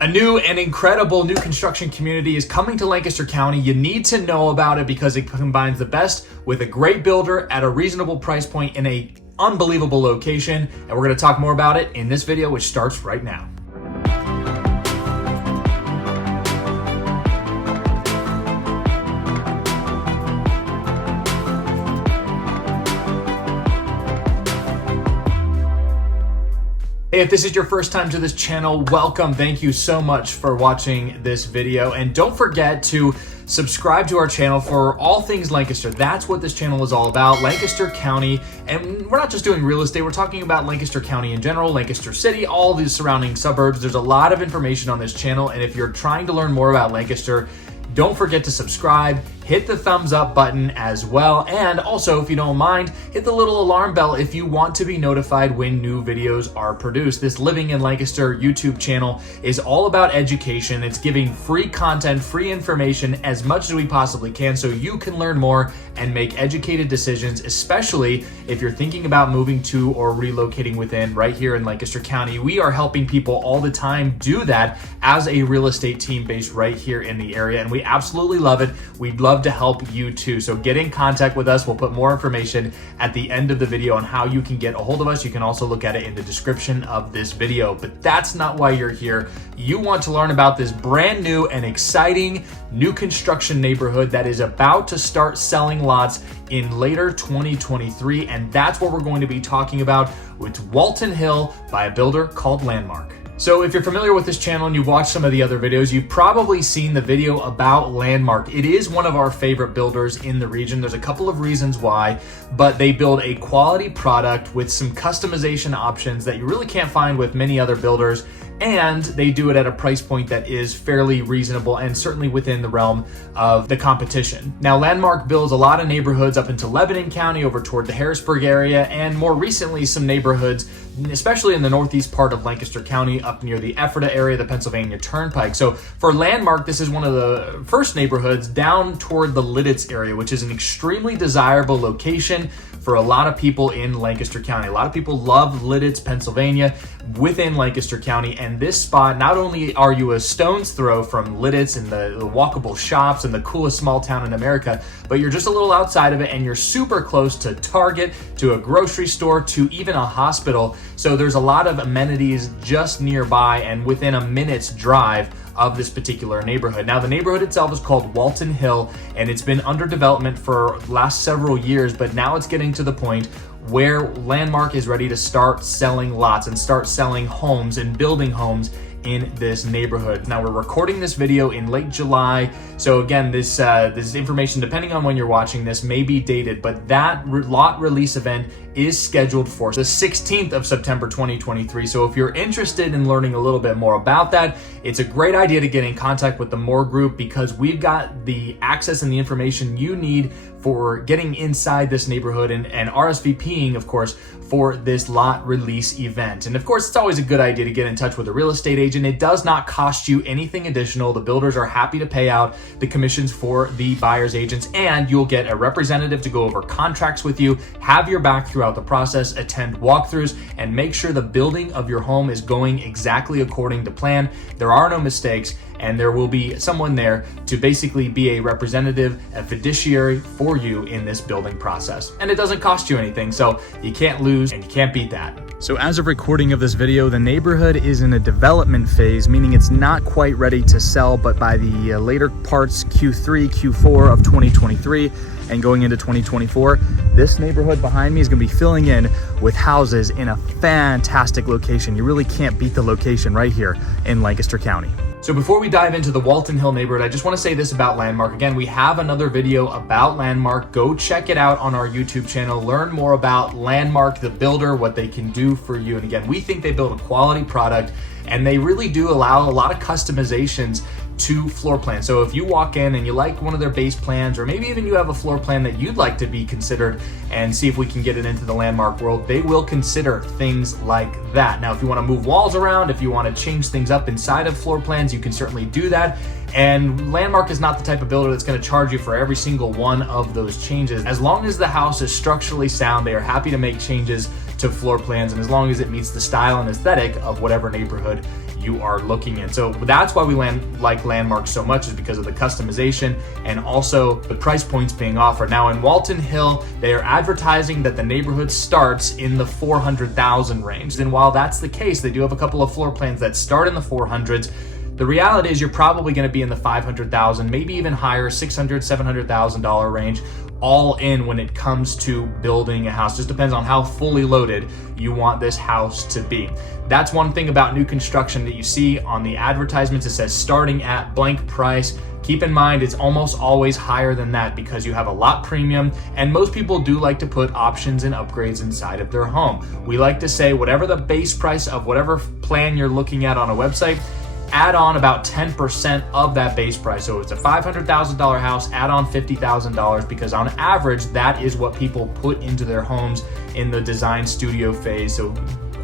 A new and incredible new construction community is coming to Lancaster County. You need to know about it because it combines the best with a great builder at a reasonable price point in an unbelievable location. And we're going to talk more about it in this video, which starts right now. Hey, if this is your first time to this channel, welcome. Thank you so much for watching this video. And don't forget to subscribe to our channel for all things Lancaster. That's what this channel is all about, Lancaster County. And we're not just doing real estate, we're talking about Lancaster County in general, Lancaster City, all these surrounding suburbs. There's a lot of information on this channel. And if you're trying to learn more about Lancaster, don't forget to subscribe, hit the thumbs up button as well, and also, if you don't mind, hit the little alarm bell if you want to be notified when new videos are produced. This Living in Lancaster YouTube channel is all about education. It's giving free content, free information as much as we possibly can so you can learn more and make educated decisions, especially if you're thinking about moving to or relocating within right here in Lancaster County. We are helping people all the time do that as a real estate team based right here in the area, and we absolutely love it. We'd love to help you too. So get in contact with us. We'll put more information at the end of the video on how you can get a hold of us. You can also look at it in the description of this video, but that's not why you're here. You want to learn about this brand new and exciting new construction neighborhood that is about to start selling lots in later 2023. And that's what we're going to be talking about with Walton Hill by a builder called Landmark. So if you're familiar with this channel and you've watched some of the other videos, you've probably seen the video about Landmark. It is one of our favorite builders in the region. There's a couple of reasons why, but they build a quality product with some customization options that you really can't find with many other builders. And they do it at a price point that is fairly reasonable and certainly within the realm of the competition. Now, Landmark builds a lot of neighborhoods up into Lebanon County over toward the Harrisburg area, and more recently some neighborhoods, especially in the northeast part of Lancaster County up near the Ephrata area, the Pennsylvania Turnpike. So for Landmark, this is one of the first neighborhoods down toward the Lititz area, which is an extremely desirable location for a lot of people in Lancaster County. A lot of people love Lititz, Pennsylvania, within Lancaster County. And this spot, not only are you a stone's throw from Lititz and the walkable shops and the coolest small town in America, but you're just a little outside of it and you're super close to Target, to a grocery store, to even a hospital. So there's a lot of amenities just nearby and within a minute's drive of this particular neighborhood. Now, the neighborhood itself is called Walton Hill, and it's been under development for the last several years, but now it's getting to the point where Landmark is ready to start selling lots and start selling homes and building homes in this neighborhood. Now, we're recording this video in late July, so again, this information, depending on when you're watching this, may be dated, but that lot release event is scheduled for the 16th of September 2023. So if you're interested in learning a little bit more about that, it's a great idea to get in contact with the Moore Group because we've got the access and the information you need for getting inside this neighborhood and RSVPing, of course, for this lot release event. And of course, it's always a good idea to get in touch with a real estate agent. It does not cost you anything additional. The builders are happy to pay out the commissions for the buyer's agents, and you'll get a representative to go over contracts with you, have your back throughout the process, attend walkthroughs, and make sure the building of your home is going exactly according to plan. There are no mistakes, and there will be someone there to basically be a representative, a fiduciary for you in this building process. And it doesn't cost you anything, so you can't lose and you can't beat that. So as of recording of this video, the neighborhood is in a development phase, meaning it's not quite ready to sell, but by the later parts, Q3, Q4 of 2023, and going into 2024, this neighborhood behind me is gonna be filling in with houses in a fantastic location. You really can't beat the location right here in Lancaster County. So before we dive into the Walton Hill neighborhood, I just want to say this about Landmark. Again, we have another video about Landmark. Go check it out on our YouTube channel. Learn more about Landmark, the builder, what they can do for you. And again, we think they build a quality product and they really do allow a lot of customizations to floor plans. So if you walk in and you like one of their base plans, or maybe even you have a floor plan that you'd like to be considered and see if we can get it into the Landmark world, they will consider things like that. Now, if you want to move walls around, if you want to change things up inside of floor plans, you can certainly do that. And Landmark is not the type of builder that's going to charge you for every single one of those changes. As long as the house is structurally sound, they are happy to make changes to floor plans, and as long as it meets the style and aesthetic of whatever neighborhood you are looking in. So that's why we like Landmark so much, is because of the customization and also the price points being offered. Now in Walton Hill, they are advertising that the neighborhood starts in the 400,000 range. And while that's the case, they do have a couple of floor plans that start in the 400s. The reality is you're probably going to be in the 500,000, maybe even higher, $600,000, $700,000 range, all in when it comes to building a house. Just depends on how fully loaded you want this house to be. That's one thing about new construction that you see on the advertisements. It says starting at blank price. Keep in mind, it's almost always higher than that because you have a lot premium, and most people do like to put options and upgrades inside of their home. We like to say whatever the base price of whatever plan you're looking at on a website, add on about 10% of that base price. So it's a $500,000 house, add on $50,000, because on average, that is what people put into their homes in the design studio phase. So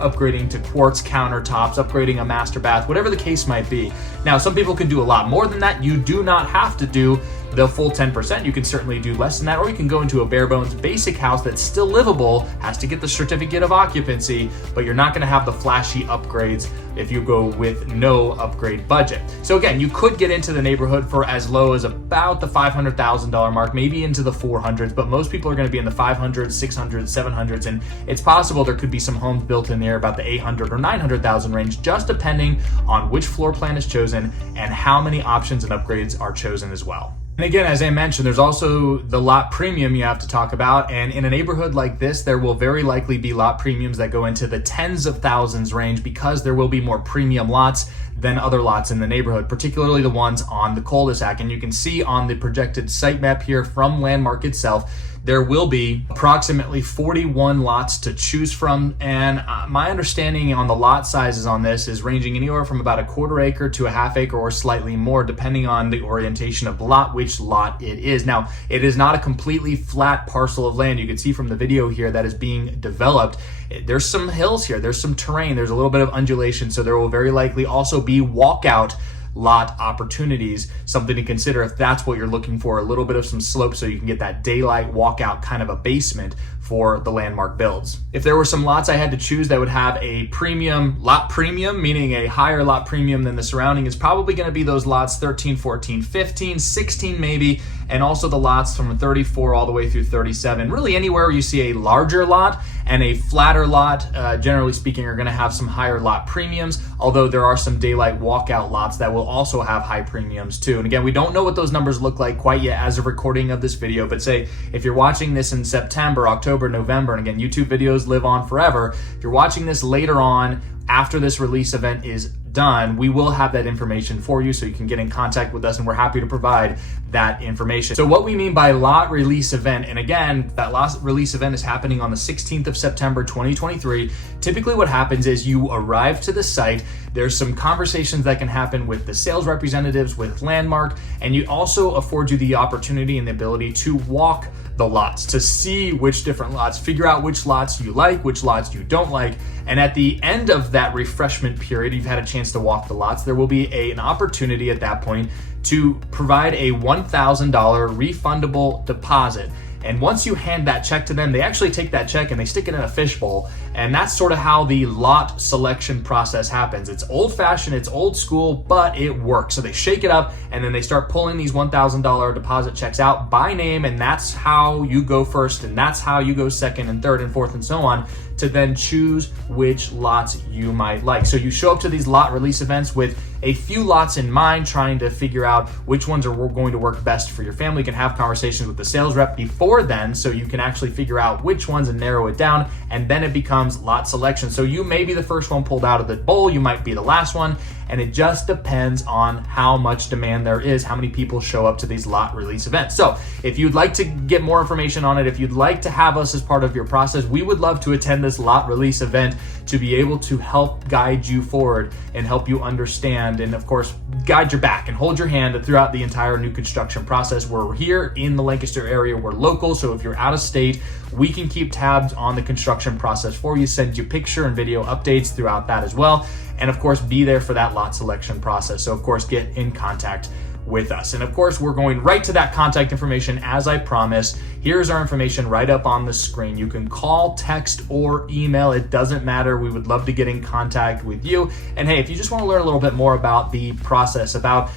upgrading to quartz countertops, upgrading a master bath, whatever the case might be. Now, some people can do a lot more than that. You do not have to do the full 10%. You can certainly do less than that, or you can go into a bare bones basic house that's still livable, has to get the certificate of occupancy, but you're not going to have the flashy upgrades if you go with no upgrade budget. So again, you could get into the neighborhood for as low as about the $500,000 mark, maybe into the 400s, but most people are going to be in the 500s, 600s, 700s, and it's possible there could be some homes built in there about the 800 or 900,000 range, just depending on which floor plan is chosen and how many options and upgrades are chosen as well. And again, as I mentioned, there's also the lot premium you have to talk about. And in a neighborhood like this, there will very likely be lot premiums that go into the tens of thousands range, because there will be more premium lots than other lots in the neighborhood, particularly the ones on the cul-de-sac. And you can see on the projected site map here from Landmark itself, there will be approximately 41 lots to choose from. And my understanding on the lot sizes on this is ranging anywhere from about a quarter acre to a half acre or slightly more, depending on the orientation of the lot, which lot it is. Now, it is not a completely flat parcel of land. You can see from the video here that is being developed. There's some hills here, there's some terrain, there's a little bit of undulation. So there will very likely also be walkout lot opportunities, something to consider if that's what you're looking for, a little bit of some slope so you can get that daylight walkout kind of a basement for the Landmark builds. If there were some lots I had to choose that would have a premium, lot premium, meaning a higher lot premium than the surrounding, is probably going to be those lots 13, 14, 15, 16 maybe, and also the lots from 34 all the way through 37. Really anywhere where you see a larger lot and a flatter lot, generally speaking, are going to have some higher lot premiums, although there are some daylight walkout lots that will also have high premiums too. And again, we don't know what those numbers look like quite yet as of recording of this video, but say if you're watching this in September, October, November, and again, YouTube videos live on forever. If you're watching this later on, after this release event is done, we will have that information for you so you can get in contact with us, and we're happy to provide that information. So what we mean by lot release event, and again, that lot release event is happening on the 16th of September 2023. Typically what happens is you arrive to the site, there's some conversations that can happen with the sales representatives, with Landmark, and you also afford you the opportunity and the ability to walk the lots, to see which different lots, figure out which lots you like, which lots you don't like. And at the end of that refreshment period, you've had a chance to walk the lots, there will be an opportunity at that point to provide a $1,000 refundable deposit. And once you hand that check to them, they actually take that check and they stick it in a fishbowl. And that's sort of how the lot selection process happens. It's old fashioned, it's old school, but it works. So they shake it up and then they start pulling these $1,000 deposit checks out by name. And that's how you go first. And that's how you go second and third and fourth and so on, to then choose which lots you might like. So you show up to these lot release events with a few lots in mind, trying to figure out which ones are going to work best for your family. You can have conversations with the sales rep before then, so you can actually figure out which ones and narrow it down, and then it becomes lot selection. So you may be the first one pulled out of the bowl, you might be the last one, and it just depends on how much demand there is, how many people show up to these lot release events. So if you'd like to get more information on it, if you'd like to have us as part of your process, we would love to attend this lot release event to be able to help guide you forward and help you understand, and of course, guide your back and hold your hand throughout the entire new construction process. We're here in the Lancaster area, we're local, so if you're out of state, we can keep tabs on the construction process for you, send you picture and video updates throughout that as well, and of course, be there for that lot selection process. So of course, get in contact with us. And of course, we're going right to that contact information as I promised. Here's our information right up on the screen. You can call, text, or email. It doesn't matter. We would love to get in contact with you. And hey, if you just want to learn a little bit more about the process, about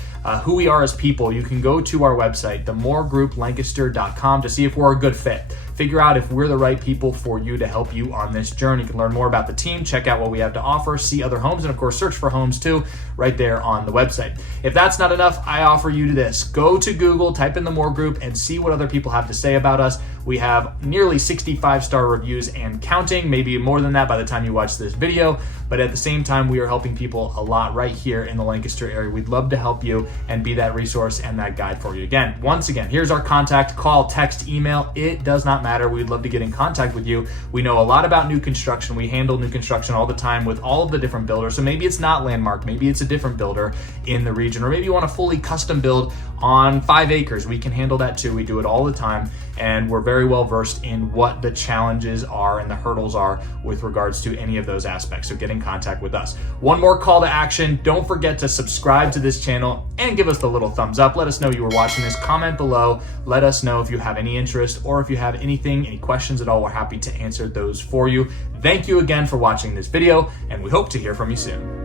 who we are as people, you can go to our website, themoregrouplancaster.com, to see if we're a good fit. Figure out if we're the right people for you to help you on this journey. You can learn more about the team, check out what we have to offer, see other homes, and of course, search for homes too, right there on the website. If that's not enough, I offer you this. Go to Google, type in the More Group, and see what other people have to say about us. We have nearly 65-star reviews and counting, maybe more than that by the time you watch this video. But at the same time, we are helping people a lot right here in the Lancaster area. We'd love to help you and be that resource and that guide for you. Once again, here's our contact: call, text, email. It does not matter. We'd love to get in contact with you. We know a lot about new construction. We handle new construction all the time with all of the different builders. So maybe it's not Landmark, maybe it's a different builder in the region, or maybe you want a fully custom build on 5 acres. We can handle that too. We do it all the time, and we're very well versed in what the challenges are and the hurdles are with regards to any of those aspects. So get in contact with us. One more call to action: don't forget to subscribe to this channel and give us the little thumbs up. Let us know you were watching this. Comment below. Let us know if you have any interest or if you have any questions at all. We're happy to answer those for you. Thank you again for watching this video, and we hope to hear from you soon.